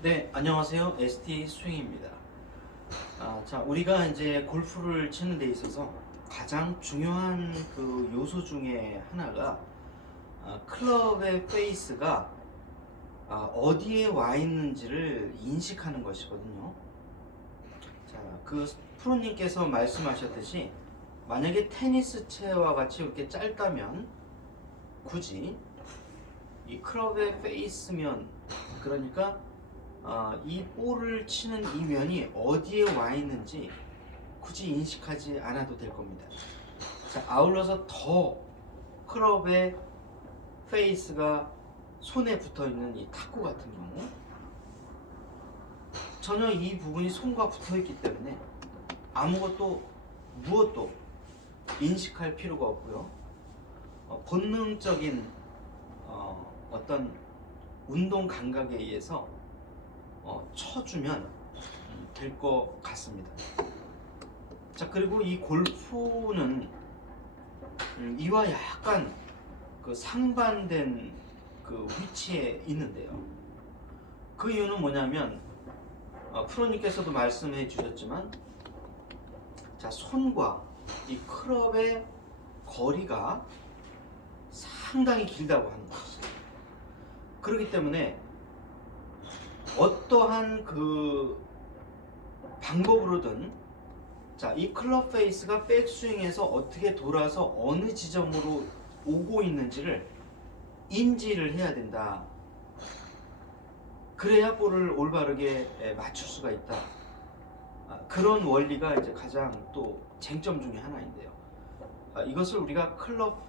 네, 안녕하세요. ST 스윙입니다. 자, 우리가 이제 골프를 치는 데 있어서 가장 중요한 그 요소 중에 하나가 클럽의 페이스가 어디에 와 있는지를 인식하는 것이거든요. 자, 그 프로님께서 말씀하셨듯이 만약에 테니스 채와 같이 이렇게 짧다면 굳이 이 클럽의 페이스면, 그러니까 이 볼을 치는 이 면이 어디에 와 있는지 굳이 인식하지 않아도 될 겁니다. 자, 아울러서 더 클럽의 페이스가 손에 붙어 있는 이 탁구 같은 경우 전혀 이 부분이 손과 붙어 있기 때문에 아무것도 무엇도 인식할 필요가 없고요. 본능적인 어떤 운동 감각에 의해서 쳐주면 될 것 같습니다. 자, 그리고 이 골프는 이와 약간 그 상반된 그 위치에 있는데요. 그 이유는 뭐냐면 프로님께서도 말씀해 주셨지만, 자, 손과 이 클럽의 거리가 상당히 길다고 하는 것이죠. 그렇기 때문에 어떠한 그 방법으로든 자, 이 클럽 페이스가 백스윙에서 어떻게 돌아서 어느 지점으로 오고 있는지를 인지를 해야 된다. 그래야 볼을 올바르게 맞출 수가 있다. 그런 원리가 이제 가장 또 쟁점 중에 하나인데요. 이것을 우리가 클럽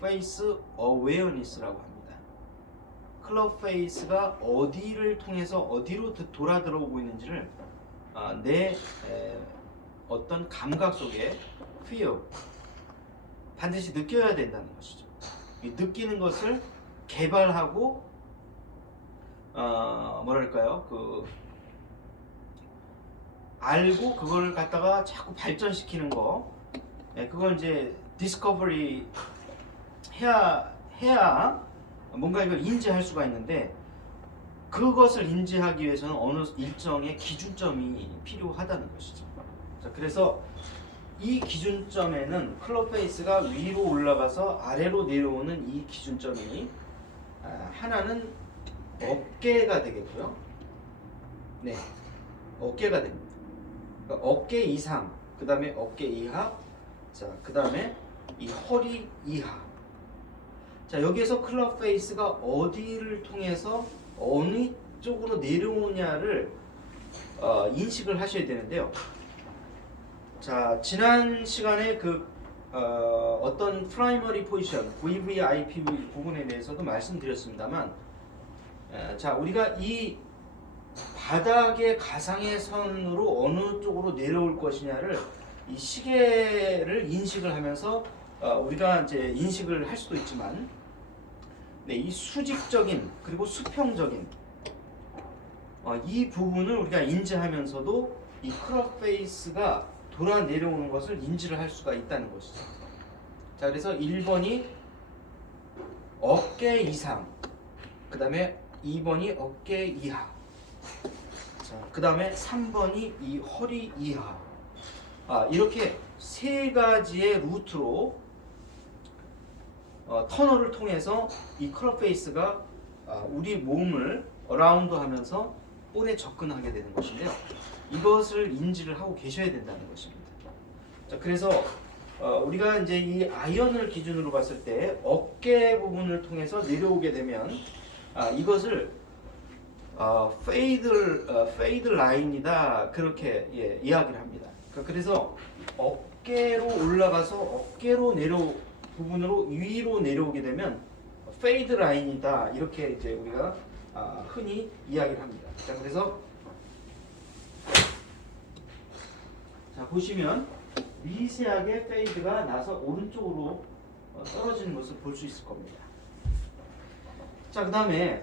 페이스 어웨어니스라고 합니다. 클럽 페이스가 어디를 통해서 어디로 돌아 들어오고 있는지를 내 어떤 감각 속에 feel 반드시 느껴야 된다는 것이죠. 이 느끼는 것을 개발하고 뭐랄까요, 그 알고 그걸 갖다가 자꾸 발전시키는 거, 그걸 이제 디스커버리 해야 뭔가 이걸 인지할 수가 있는데, 그것을 인지하기 위해서는 어느 일정의 기준점이 필요하다는 것이죠. 자, 그래서 이 기준점에는 클럽 페이스가 위로 올라가서 아래로 내려오는 이 기준점이 하나는 어깨가 되겠고요. 네, 어깨가 됩니다. 그러니까 어깨 이상, 그 다음에 어깨 이하, 자, 그 다음에 이 허리 이하. 자, 여기에서 클럽 페이스가 어디를 통해서 어느 쪽으로 내려오냐를 인식을 하셔야 되는데요. 자, 지난 시간에 그 어떤 프라이머리 포지션, VVIP 부분에 대해서도 말씀드렸습니다만, 자, 우리가 이 바닥의 가상의 선으로 어느 쪽으로 내려올 것이냐를 이 시계를 인식을 하면서 우리가 이제 인식을 할 수도 있지만, 네, 이 수직적인 그리고 수평적인 이 부분을 우리가 인지하면서도 이 클럽 페이스가 돌아 내려오는 것을 인지를 할 수가 있다는 것이죠. 자, 그래서 1번이 어깨 이상, 그 다음에 2번이 어깨 이하, 자, 그 다음에 3번이 이 허리 이하. 이렇게 세 가지의 루트로 터널을 통해서 이 클럽 페이스가 우리 몸을 어라운드 하면서 볼에 접근하게 되는 것인데요. 이것을 인지를 하고 계셔야 된다는 것입니다. 자, 그래서 우리가 이제 이 아이언을 기준으로 봤을 때 어깨 부분을 통해서 내려오게 되면 이것을 페이드 라인이다, 그렇게 이야기를 합니다. 그래서 어깨로 올라가서 어깨로 부분으로 위로 내려오게 되면 페이드 라인이다, 이렇게 이제 우리가 흔히 이야기를 합니다. 자, 그래서 자, 보시면 미세하게 페이드가 나서 오른쪽으로 떨어지는 것을 볼 수 있을 겁니다. 자, 그 다음에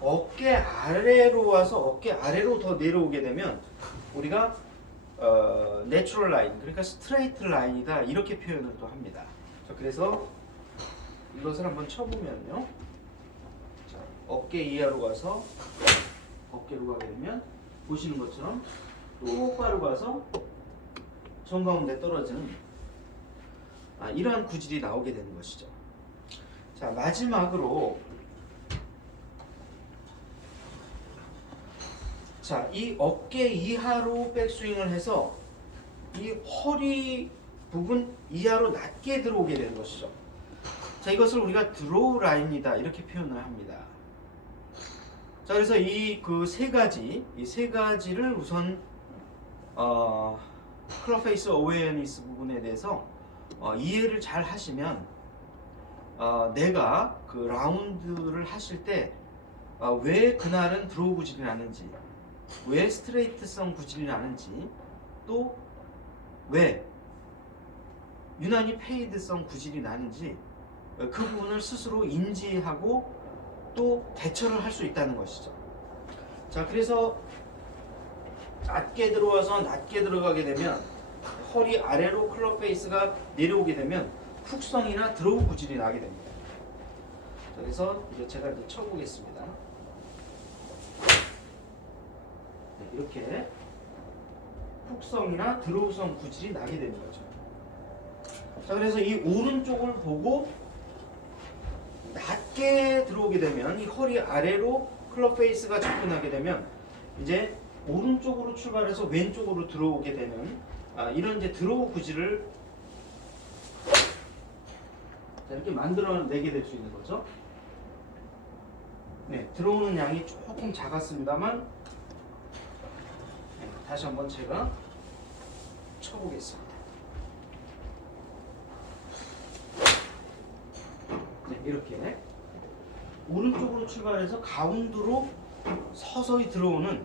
어깨 아래로 와서 어깨 아래로 더 내려오게 되면 우리가 내추럴 라인, 그러니까 스트레이트 라인이다, 이렇게 표현을 또 합니다. 자, 그래서 이것을 한번 쳐보면요. 자, 어깨 이하로 가서 어깨로 가게 되면 보시는 것처럼 똑바로 가서 정가운데 떨어지는 이러한 구질이 나오게 되는 것이죠. 자, 마지막으로 자, 이 어깨 이하로 백스윙을 해서 이 허리 부분 이하로 낮게 들어오게 되는 것이죠. 자, 이것을 우리가 드로우 라인이다 이렇게 표현을 합니다. 자, 그래서 이 세 가지를 우선 클럽 페이스 어웨어니스 부분에 대해서 이해를 잘 하시면 내가 그 라운드를 하실 때 왜 그날은 드로우 구질이 나는지, 왜 스트레이트성 구질이 나는지, 또 왜 유난히 페이드성 구질이 나는지 그 부분을 스스로 인지하고 또 대처를 할 수 있다는 것이죠. 자, 그래서 낮게 들어와서 낮게 들어가게 되면 허리 아래로 클럽 페이스가 내려오게 되면 훅성이나 드로우 구질이 나게 됩니다. 자, 그래서 이제 제가 이제 쳐보겠습니다. 네, 이렇게 훅성이나 드로우성 구질이 나게 되는 거죠. 자, 그래서 이 오른쪽을 보고 낮게 들어오게 되면 이 허리 아래로 클럽 페이스가 접근하게 되면 이제 오른쪽으로 출발해서 왼쪽으로 들어오게 되는 이런 이제 드로우 구질을 이렇게 만들어내게 될 수 있는 거죠. 네, 들어오는 양이 조금 작았습니다만 네, 다시 한번 제가 쳐보겠습니다. 네, 이렇게 오른쪽으로 출발해서 가운데로 서서히 들어오는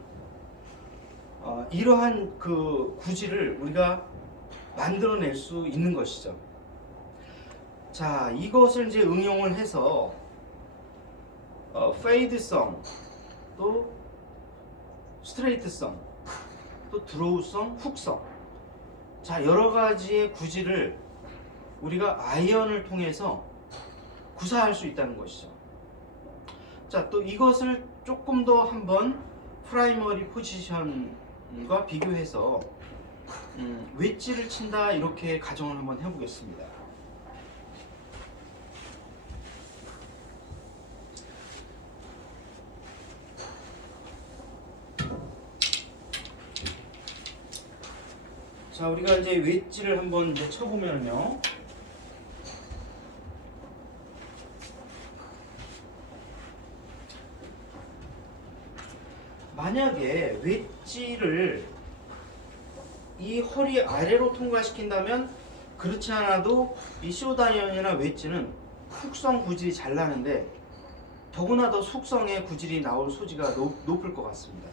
이러한 그 구질을 우리가 만들어낼 수 있는 것이죠. 자, 이것을 이제 응용을 해서 페이드성, 또 스트레이트성, 또 드로우성, 훅성, 자, 여러 가지의 구질을 우리가 아이언을 통해서 구사할 수 있다는 것이죠. 자, 또 이것을 조금 더 한번 프라이머리 포지션과 비교해서 웨지를 친다 이렇게 가정을 한번 해보겠습니다. 자, 우리가 이제 웨지를 한번 이제 쳐보면요. 만약에 웨지를 이 허리 아래로 통과시킨다면 그렇지 않아도 이 쇼다이언이나 웨지는 훅성 구질이 잘 나는데 더구나 더 속성의 구질이 나올 소지가 높을 것 같습니다.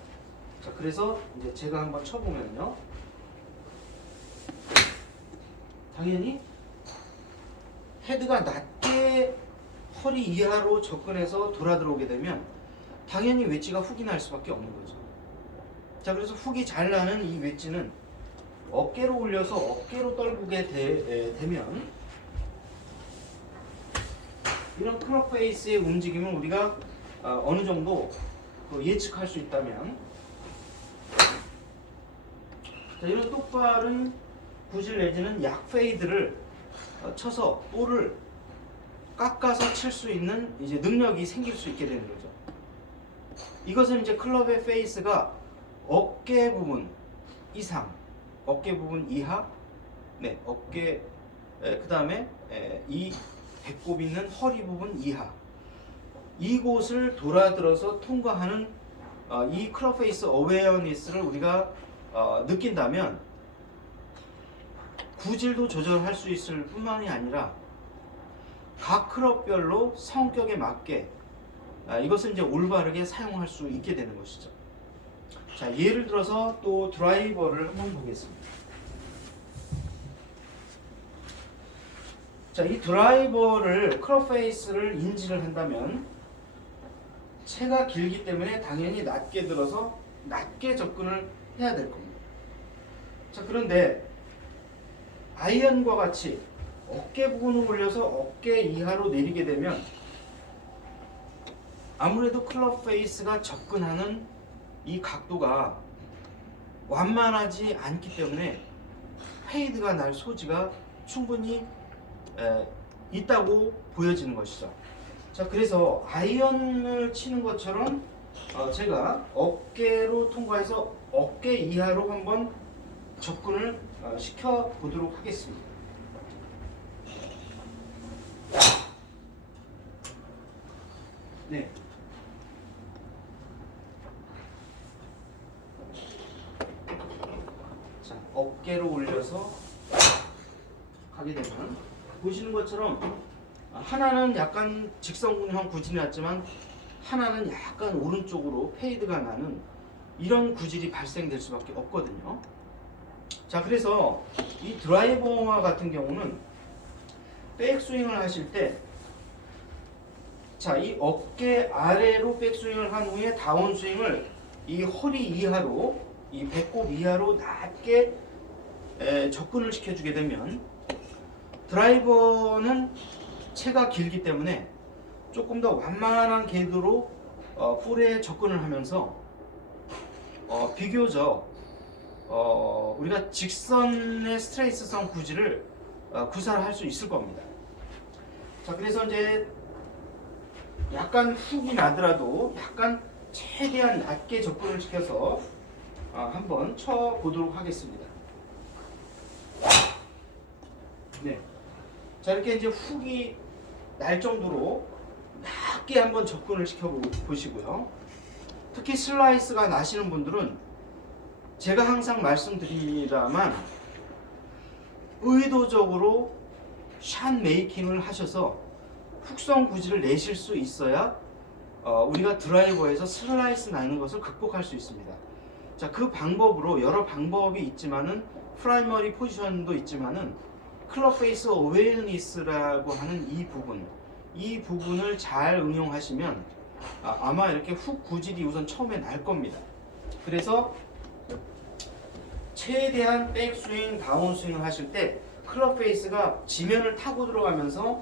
자, 그래서 이제 제가 한번 쳐보면요. 당연히 헤드가 낮게 허리 이하로 접근해서 돌아 들어오게 되면 당연히 웨지가 훅이 날 수밖에 없는 거죠. 자, 그래서 훅이 잘 나는 이 웨지는 어깨로 올려서 어깨로 떨구게 되면 이런 클럽 페이스의 움직임을 우리가 어느 정도 예측할 수 있다면, 자, 이런 똑바른 구질 내지는 약 페이드를 쳐서 볼을 깎아서 칠 수 있는 이제 능력이 생길 수 있게 되는 거죠. 이것은 이제 클럽의 페이스가 어깨 부분 이상, 어깨 부분 이하, 네, 어깨 그 다음에 이 배꼽 있는 허리 부분 이하, 이곳을 돌아들어서 통과하는 이 클럽 페이스 어웨어니스를 우리가 느낀다면 구질도 조절할 수 있을 뿐만이 아니라 각 클럽별로 성격에 맞게 이것을 이제 올바르게 사용할 수 있게 되는 것이죠. 자, 예를 들어서 또 드라이버를 한번 보겠습니다. 자, 이 드라이버를 클럽 페이스를 인지를 한다면 채가 길기 때문에 당연히 낮게 들어서 낮게 접근을 해야 될 겁니다. 자, 그런데 아이언과 같이 어깨 부분을 올려서 어깨 이하로 내리게 되면 아무래도 클럽 페이스가 접근하는 이 각도가 완만하지 않기 때문에 페이드가 날 소지가 충분히 있다고 보여지는 것이죠. 자, 그래서 아이언을 치는 것처럼 제가 어깨로 통과해서 어깨 이하로 한번 접근을 시켜 보도록 하겠습니다. 네. 자, 어깨로 올려서 하게 되면 보시는 것처럼 하나는 약간 직선형 구질이 났지만 하나는 약간 오른쪽으로 페이드가 나는 이런 구질이 발생될 수밖에 없거든요. 자, 그래서 이 드라이버 같은 경우는 백스윙을 하실 때 자, 이 어깨 아래로 백스윙을 한 후에 다운스윙을 이 허리 이하로 이 배꼽 이하로 낮게 접근을 시켜주게 되면 드라이버는 채가 길기 때문에 조금 더 완만한 궤도로 볼에 접근을 하면서 비교적 우리가 직선의 스트레이트성 구질을 구사할 수 있을 겁니다. 자, 그래서 이제 약간 훅이 나더라도 약간 최대한 낮게 접근을 시켜서 한번 쳐 보도록 하겠습니다. 네. 자, 이렇게 이제 훅이 날 정도로 낮게 한번 접근을 시켜 보시고요. 특히 슬라이스가 나시는 분들은 제가 항상 말씀드립니다만 의도적으로 샷 메이킹을 하셔서 훅성 구질을 내실 수 있어야 우리가 드라이버에서 슬라이스 나는 것을 극복할 수 있습니다. 자, 그 방법으로 여러 방법이 있지만은 프라이머리 포지션도 있지만은 클럽 페이스 어웨어니스라고 하는 이 부분을 잘 응용하시면 아마 이렇게 훅 구질이 우선 처음에 날 겁니다. 그래서 최대한 백스윙, 다운스윙을 하실 때 클럽 페이스가 지면을 타고 들어가면서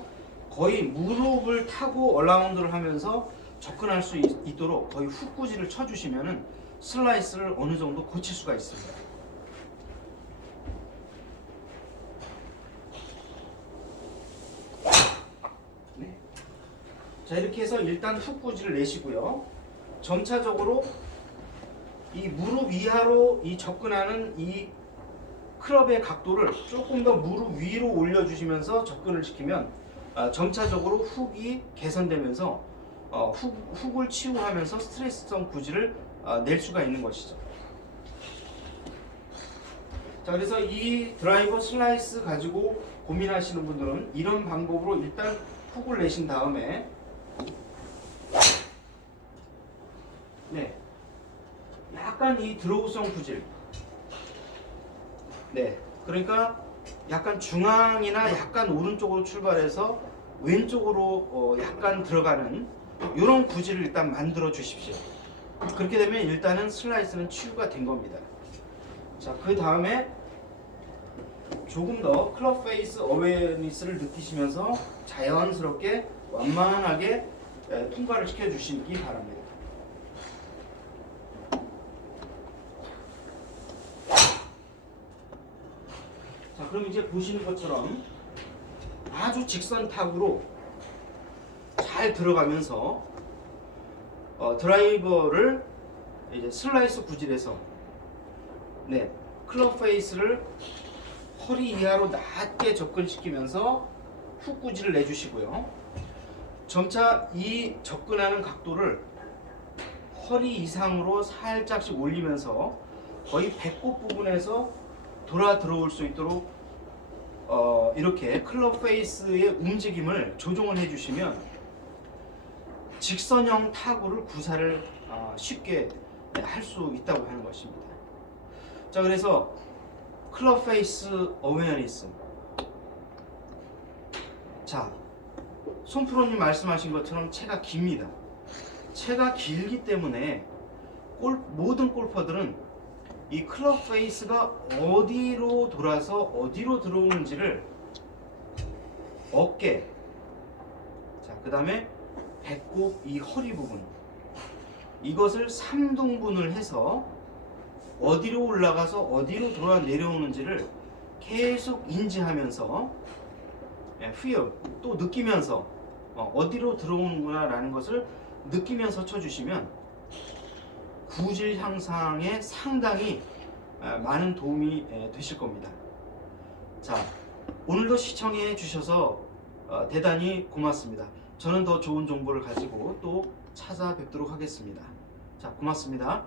거의 무릎을 타고 얼라운드를 하면서 접근할 수 있도록 거의 훅 구질을 쳐주시면은 슬라이스를 어느 정도 고칠 수가 있습니다. 네. 자, 이렇게 해서 일단 훅 구질을 내시고요. 점차적으로 이 무릎 이하로 이 접근하는 이 클럽의 각도를 조금 더 무릎 위로 올려주시면서 접근을 시키면 점차적으로 훅이 개선되면서 훅을 치유하면서 스트레스성 구질을 낼 수가 있는 것이죠. 자, 그래서 이 드라이버 슬라이스 가지고 고민하시는 분들은 이런 방법으로 일단 훅을 내신 다음에 네, 약간 이 드로우성 구질, 네, 그러니까 약간 중앙이나 약간 오른쪽으로 출발해서 왼쪽으로 약간 들어가는 이런 구질을 일단 만들어 주십시오. 그렇게 되면 일단은 슬라이스는 치유가 된 겁니다. 자, 그 다음에 조금 더 클럽 페이스 어웨어니스를 느끼시면서 자연스럽게 완만하게 통과를 시켜 주시기 바랍니다. 자, 그럼 이제 보시는 것처럼 아주 직선 탑으로 잘 들어가면서 드라이버를 이제 슬라이스 구질에서 네, 클럽 페이스를 허리 이하로 낮게 접근시키면서 훅 구질을 내주시고요. 점차 이 접근하는 각도를 허리 이상으로 살짝씩 올리면서 거의 배꼽 부분에서 돌아 들어올 수 있도록 이렇게 클럽 페이스의 움직임을 조정을 해주시면 직선형 타구를 구사를 쉽게 할 수 있다고 하는 것입니다. 자, 그래서 클럽 페이스 어웨어니스. 자, 손프로님 말씀하신 것처럼 채가 깁니다. 채가 길기 때문에 모든 골퍼들은 이 클럽 페이스가 어디로 돌아서 어디로 들어오는지를 어깨, 자, 그 다음에 배꼽 이 허리 부분 이것을 3등분을 해서 어디로 올라가서 어디로 돌아 내려오는지를 계속 인지하면서 후에 또 느끼면서 어디로 들어오는구나 라는 것을 느끼면서 쳐주시면 구질 향상에 상당히 많은 도움이 되실 겁니다. 자, 오늘도 시청해 주셔서 대단히 고맙습니다. 저는 더 좋은 정보를 가지고 또 찾아뵙도록 하겠습니다. 자, 고맙습니다.